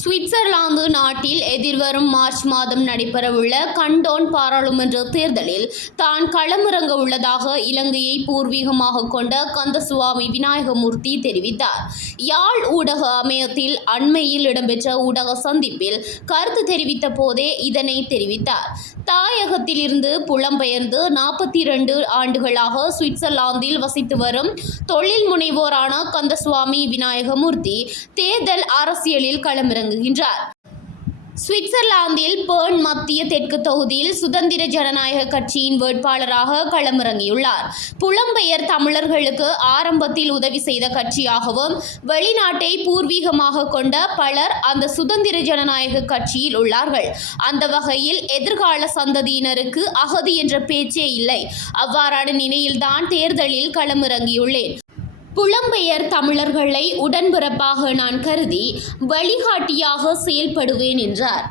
Switzerland நாட்டில் எதிர்வரும் March மாதம் நடைபெறவுள்ள கண்டோன் பாராளுமன்ற தேர்தலில் தான் களமிறங்க உள்ளதாக இலங்கையை பூர்வீகமாக கொண்ட கந்தசுவாமி விநாயகமூர்த்தி தெரிவித்தார். யாழ் ஊடக அமையத்தில் அண்மையில் இடம்பெற்ற ஊடக சந்திப்பில் கருத்து தெரிவித்த போதே இதனை தெரிவித்தார். தாயகத்திலிருந்து புலம்பெயர்ந்து நாற்பத்தி இரண்டு ஆண்டுகளாக சுவிட்சர்லாந்தில் வசித்து வரும் தொழில் முனைவோரான கந்தசுவாமி விநாயகமூர்த்தி தேர்தல் அரசியலில் களமிறங்க வழங்குகின்றார். சுவிட்சர்லாந்தில் பேர்ன் மத்திய தெற்கு தொகுதியில் சுதந்திர ஜனநாயக கட்சியின் வேட்பாளராக களமிறங்கியுள்ளார். புலம்பெயர் தமிழர்களுக்கு ஆரம்பத்தில் உதவி செய்த கட்சியாகவும் வெளிநாட்டை பூர்வீகமாக கொண்ட பலர் அந்த சுதந்திர ஜனநாயக கட்சியில் உள்ளார்கள். அந்த வகையில் எதிர்கால சந்ததியினருக்கு அகதி என்ற பேச்சே இல்லை. அவ்வாறான நிலையில்தான் தேர்தலில் களமிறங்கியுள்ளேன். புலம்பெயர் தமிழர்களை உடன்பிறப்பாக நான் கருதி வழிகாட்டியாக செயல்படுவேன் என்றார்.